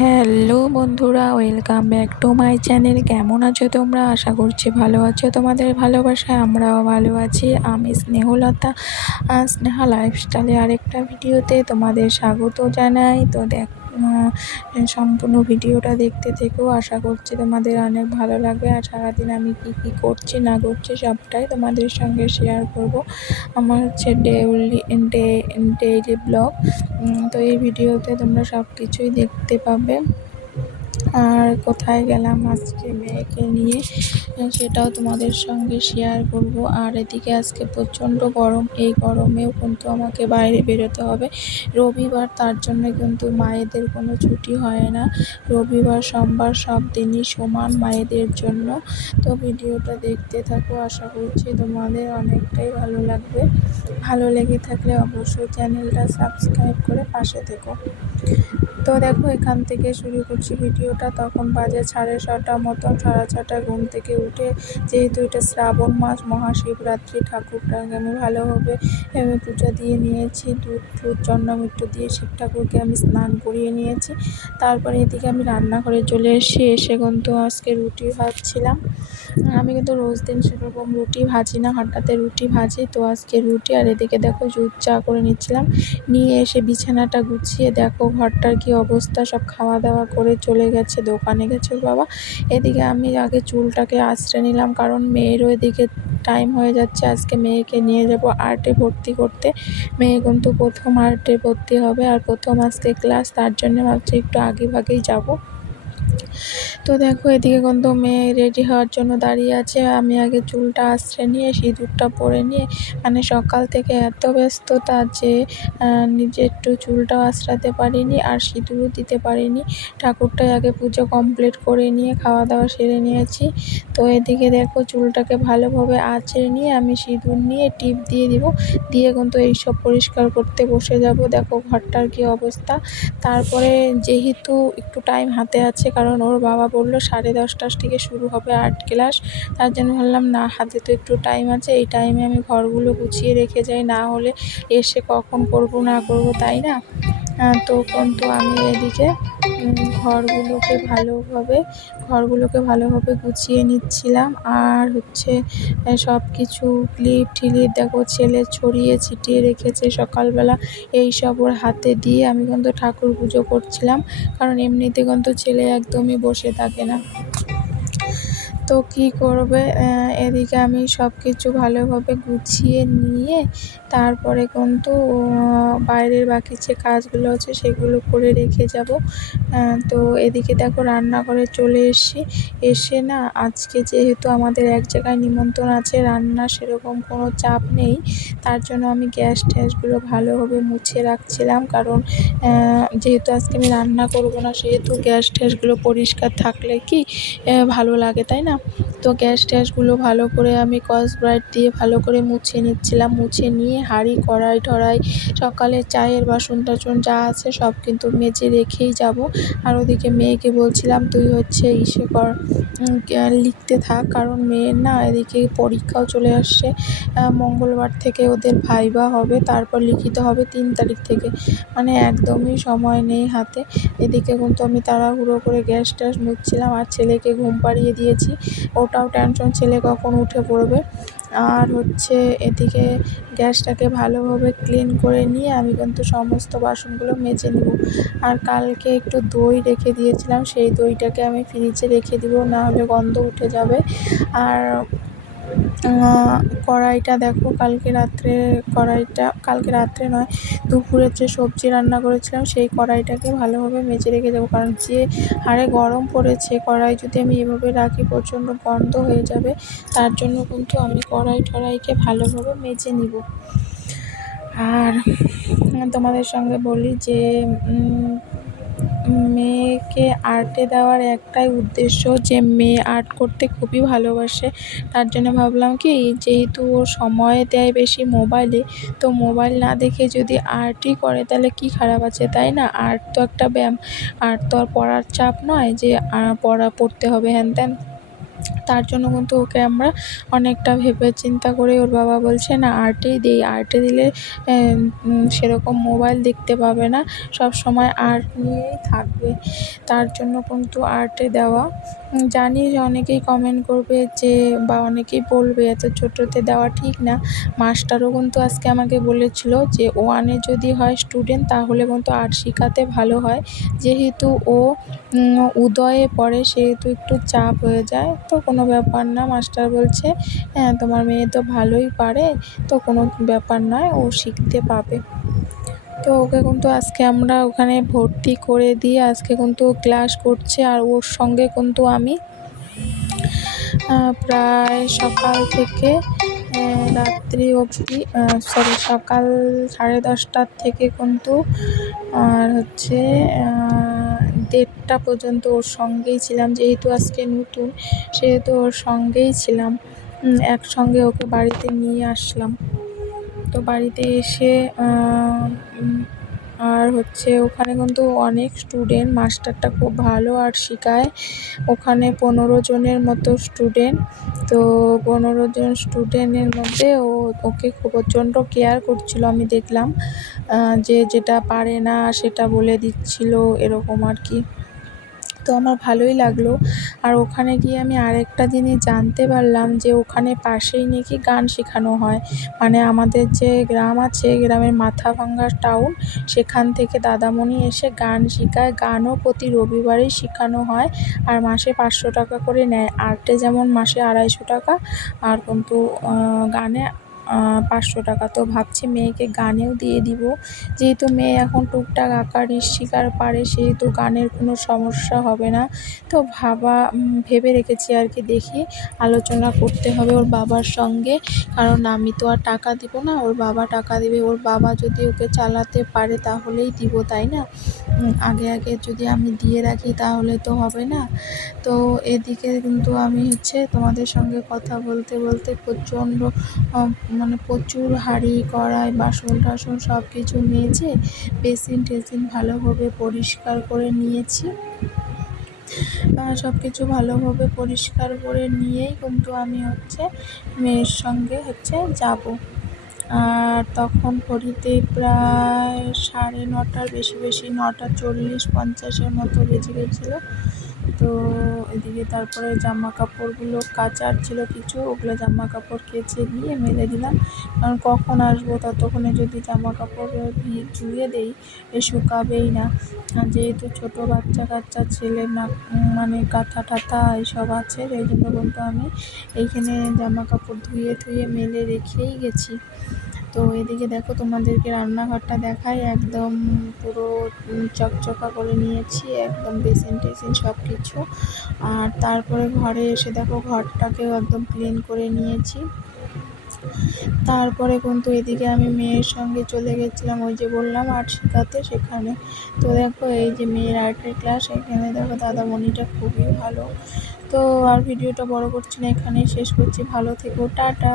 Hello বন্ধুরা, welcome back to my channel. কেমন আছো তোমরা? আশা করছি ভালো আছো। তোমাদের ভালোবাসায় আমরাও ভালো আছি। আমি স্নেহলতা, স্নেহা লাইফস্টাইলে আরেকটা ভিডিওতে তোমাদের স্বাগত জানাই। তো সম্পূর্ণ ভিডিওটা দেখতে থেকেও আশা করছি তোমাদের অনেক ভালো লাগবে। আর সারাদিন আমি কি করছি না করছি সবটাই তোমাদের সঙ্গে শেয়ার করব। আমার হচ্ছে ডেইলি ব্লগ। তো এই ভিডিওতে তোমরা সব কিছুই দেখতে পাবে। আর কোথায় গেলাম আজকে মেয়েকে নিয়ে সেটাও তোমাদের সঙ্গে শেয়ার করব। আর এদিকে আজকে প্রচণ্ড গরম, এই গরমেও কিন্তু আমাকে বাইরে বেরোতে হবে। রবিবার, তার জন্য কিন্তু মায়েদের কোনো ছুটি হয় না। রবিবার সোমবার সব দিনই সমান মায়েদের জন্য। তো ভিডিওটা দেখতে থাকো, আশা করছি তোমাদের অনেকটাই ভালো লাগবে। ভালো লেগে থাকলে অবশ্যই চ্যানেলটা সাবস্ক্রাইব করে পাশে থেকো। তো দেখো, এখান থেকে শুরু করছি ভিডিওটা। তখন বাজে 6:30 মতন। 6:30 ঘুম থেকে উঠে, যেহেতু এটা শ্রাবণ মাস, মহাশিবরাত্রি, ঠাকুরটাকে আমি ভালোভাবে পূজা দিয়ে নিয়েছি। দুধ চন্দ্রমিট্টু দিয়ে শিব ঠাকুরকে আমি স্নান করিয়ে নিয়েছি। তারপরে এদিকে আমি রান্নাঘরে চলে এসে কিন্তু আজকে রুটি ভাজছিলাম। আমি কিন্তু রোজ দিন সেরকম রুটি ভাজি না, হঠাৎ রুটি ভাজি। তো আজকে রুটি, আর এদিকে দেখো দুধ চা করে নিচ্ছিলাম। নিয়ে এসে বিছানাটা গুছিয়ে দেখো ঘরটার কি অবস্থা। সব খাওয়া দাওয়া করে চলে গেছে, দোকানে গেছে বাবা। এদিকে আমি আগে চুলটাকে আঁচড়ে নিলাম, কারণ মেয়েরও এদিকে টাইম হয়ে যাচ্ছে। আজকে মেয়েকে নিয়ে যাব আর্টে ভর্তি করতে। মেয়ে কিন্তু প্রথম আর্টে ভর্তি হবে, আর প্রথম আজকে ক্লাস, তার জন্য ভাবছি একটু আগে ভাগেই যাব। তো দেখো, এদিকে কিন্তু মেয়ে রেডি হওয়ার জন্য দাঁড়িয়ে আছে। আমি আগে চুলটা আঁচড়ে নিয়ে সিঁদুরটা পরে নিয়ে, মানে সকাল থেকে এত ব্যস্ততা যে নিজে একটু চুলটাও আঁচড়াতে পারিনি আর সিঁদুরও দিতে পারিনি। ঠাকুরটাই আগে পুজো কমপ্লিট করে নিয়ে খাওয়া দাওয়া সেরে নিয়েছি। তো এদিকে দেখো, চুলটাকে ভালোভাবে আঁচড়ে নিয়ে আমি সিঁদুর নিয়ে টিপ দিয়ে দিব, দিয়ে কিন্তু এইসব পরিষ্কার করতে বসে যাব। দেখো ঘরটার কি অবস্থা। তারপরে যেহেতু একটু টাইম হাতে আছে, কারণ ওর বাবা বললো 10:30 থেকে শুরু হবে আর্ট ক্লাস, তার জন্য ভাবলাম না, হাতে তো একটু টাইম আছে, এই টাইমে আমি ঘরগুলো গুছিয়ে রেখে যাই, না হলে এসে কখন করব না করব, তাই না? তো কিন্তু আমি এদিকে ঘরগুলোকে ভালোভাবে গুছিয়ে নিচ্ছিলাম। আর হচ্ছে সব কিছু ক্লিপ টিলিপ দেখো ছেলে ছড়িয়ে ছিটিয়ে রেখেছে সকালবেলা, এই সব ওর হাতে দিয়ে আমি কিন্তু ঠাকুর পুজো করছিলাম, কারণ এমনিতে কিন্তু ছেলে একদমই বসে থাকে না। তো কী করবে, এদিকে আমি সব কিছু ভালোভাবে গুছিয়ে নিয়ে তারপরে কিন্তু বাইরের বাকি যে কাজগুলো আছে সেগুলো করে রেখে যাব। তো এদিকে দেখো রান্নাঘরে চলে এসে না, আজকে যেহেতু আমাদের এক জায়গায় নিমন্ত্রণ আছে, রান্না সেরকম কোনো চাপ নেই, তার জন্য আমি গ্যাস ট্যাসগুলো ভালোভাবে মুছে রাখছিলাম। কারণ যেহেতু আজকে আমি রান্না করব না, সেহেতু গ্যাস ট্যাসগুলো পরিষ্কার থাকলে কি ভালো লাগে, তাই না? তো গ্যাস ট্যাসগুলো ভালো করে আমি স্কচ ব্রাইট দিয়ে ভালো করে মুছে নিচ্ছিলাম। মুছে নিয়ে হাঁড়ি কড়াই টড়াই সকালে চায়ের বাসন টাসন যা আছে সব কিন্তু মেজে রেখেই যাব। আর ওদিকে মেয়েকে বলছিলাম তুই হচ্ছে লিখতে থাক, কারণ মেয়ের না এদিকে পরীক্ষাও চলে আসছে। মঙ্গলবার থেকে ওদের ভাইবা হবে, তারপর লিখিত হবে 3 তারিখ থেকে, মানে একদমই সময় নেই হাতে। এদিকে কিন্তু আমি তাড়াহুড়ো করে গ্যাস ট্যাস মুছছিলাম, আর ছেলেকে ঘুম পাড়িয়ে দিয়েছি। ওটাও টেনশন, ছেলে কখন উঠে পড়বে। আর হচ্ছে এদিকে গ্যাসটাকে ভালোভাবে ক্লিন করে নিয়ে আমি কিন্তু সমস্ত বাসনগুলো মেজে নেব। আর কালকে একটু দই রেখে দিয়েছিলাম, সেই দইটাকে আমি ফ্রিজে রেখে দিব, না হলে গন্ধ উঠে যাবে। আর কড়াইটা দেখো, কালকে রাত্রে নয়, দুপুরের যে সবজি রান্না করেছিলাম সেই কড়াইটাকে ভালোভাবে মেজে রেখে দেবো, কারণ যে হারে গরম পড়েছে, কড়াই যদি আমি এভাবে রাখি প্রচণ্ড গন্ধ হয়ে যাবে। তার জন্য কিন্তু আমি কড়াইকে ভালোভাবে মেজে নিব। আর তোমাদের সঙ্গে বলি যে মেয়েকে আর্টে দেওয়ার একটাই উদ্দেশ্য, যে মেয়ে আর্ট করতে খুবই ভালোবাসে। তার জন্য ভাবলাম কি, যেহেতু ও সময় দেয় বেশি মোবাইলে, তো মোবাইল না দেখে যদি আর্টই করে তাহলে কি খারাপ আছে, তাই না? আর্ট তো একটা ব্যায়াম, আর্ট তো আর পড়ার চাপ নয় যে পড়তে হবে হ্যান ত্যান। তার জন্য কিন্তু ওকে আমরা অনেকটা ভেবে চিন্তা করে ওর বাবা বলছে না আর্টেই দিই, আর্টে দিলে সেরকম মোবাইল দেখতে পাবে না, সবসময় আর্ট নিয়েই থাকবে। তার জন্য কিন্তু আর্টে দেওয়া। জানি যে অনেকেই কমেন্ট করবে যে বা অনেকেই বলবে এত ছোটোতে দেওয়া ঠিক না। মাস্টারও কিন্তু আজকে আমাকে বলেছিল যে 1-এ যদি হয় স্টুডেন্ট তাহলে কিন্তু আর্ট শেখাতে ভালো হয়, যেহেতু ও উদয়ে পড়ে সেহেতু একটু চাপ হয়ে যায়। তো কোনো ব্যাপার না, মাস্টার বলছে হ্যাঁ তোমার মেয়ে তো ভালোই পারে, তো কোনো ব্যাপার নয়, ও শিখতে পাবে। তো ওকে কিন্তু আজকে আমরা ওখানে ভর্তি করে দিয়ে আজকে কিন্তু ক্লাস করছে, আর ওর সঙ্গে কিন্তু আমি প্রায় সকাল থেকে রাত্রি অবধি সকাল 10:30টার থেকে কিন্তু আর হচ্ছে 1:30টা পর্যন্ত ওর সঙ্গেই ছিলাম। যেহেতু আজকে নতুন সেহেতু ওর সঙ্গেই ছিলাম। একসঙ্গে ওকে বাড়িতে নিয়ে আসলাম। তো বাড়িতে এসে আর হচ্ছে ওখানে কিন্তু অনেক স্টুডেন্ট, মাস্টারটা খুব ভালো আর্ট শেখায়। ওখানে 15 জনের মতো স্টুডেন্ট। তো 15 জন স্টুডেন্টের মধ্যে ওকে খুব প্রচণ্ড কেয়ার করছিল, আমি দেখলাম। যে যেটা পারে না সেটা বলে দিচ্ছিল, এরকম আর কি। তো আমার ভালোই লাগলো। আর ওখানে গিয়ে আমি আরেকটা জিনিস জানতে পারলাম যে ওখানে পাশেই নাকি গান শেখানো হয়। মানে আমাদের যে গ্রাম আছে, গ্রামের মাথাভাঙ্গা টাউন, সেখান থেকে দাদামণি এসে গান শেখায়। গানও প্রতি রবিবারেই শেখানো হয়, আর মাসে 500 টাকা করে নেয়। আর্টে যেমন মাসে 250 টাকা, আর কিন্তু গানে 500 টাকা। তো ভাবছি মেয়েকে গানেও দিয়ে দিব, যেহেতু মেয়ে এখন টুকটাক আঁকা শিকার পারে, সেহেতু গানের কোনো সমস্যা হবে না। তো ভেবে রেখেছি আর কি, দেখি আলোচনা করতে হবে ওর বাবার সঙ্গে, কারণ আমি তো আর টাকা দিব না, ওর বাবা টাকা দেবে। ওর বাবা যদি ওকে চালাতে পারে তাহলেই দিব, তাই না? আগে আগে যদি আমি দিয়ে রাখি তাহলে তো হবে না। তো এদিকে কিন্তু আমি হচ্ছে তোমাদের সঙ্গে কথা বলতে বলতে প্রচণ্ড মানে প্রচুর হাঁড়ি কড়াই বাসন টাসন সব কিছু মেজে বেসিন টেসিন ভালোভাবে পরিষ্কার করে নিয়েছি। সব কিছু ভালোভাবে পরিষ্কার করে নিয়েই কিন্তু আমি হচ্ছে মেয়ের সঙ্গে হচ্ছে যাব। আর তখন ঘড়িতে প্রায় 9:30-র বেশি 9:40-50 মতো বেজে গেছিলো। তো এদিকে তারপরে জামা কাপড়গুলো কাচার ছিল কিছু, ওগুলো জামা কাপড় কেচে দিয়ে মেলে দিলাম, কারণ কখন আসবো ততক্ষণে যদি জামা কাপড় ধুয়ে দেই শুকাবেই না। আর যেহেতু ছোটো বাচ্চা কাচ্চা ছেলে না, মানে কাঁথা টাথা এইসব আছে, এই জন্য কিন্তু আমি এইখানে জামা কাপড় ধুয়ে মেলে রেখেই গেছি। তো এদিকে দেখো তোমাদেরকে রান্নাঘরটা দেখাই, একদম পুরো চকচকা করে নিয়েছি, একদম বেসিন টেসিন সব কিছু। আর তারপরে ঘরে এসে দেখো ঘরটাকেও একদম ক্লিন করে নিয়েছি। তারপরে কিন্তু এদিকে আমি মেয়ের সঙ্গে চলে গেছিলাম ওই যে বললাম আর্ট শেখাতে, সেখানে। তো দেখো এই যে মেয়ের আর্টের ক্লাস, এখানে দেখো দাদামণিটা খুবই ভালো। তো আর ভিডিওটা বড় করছি না, এখানেই শেষ করছি। ভালো থেকো, টাটা।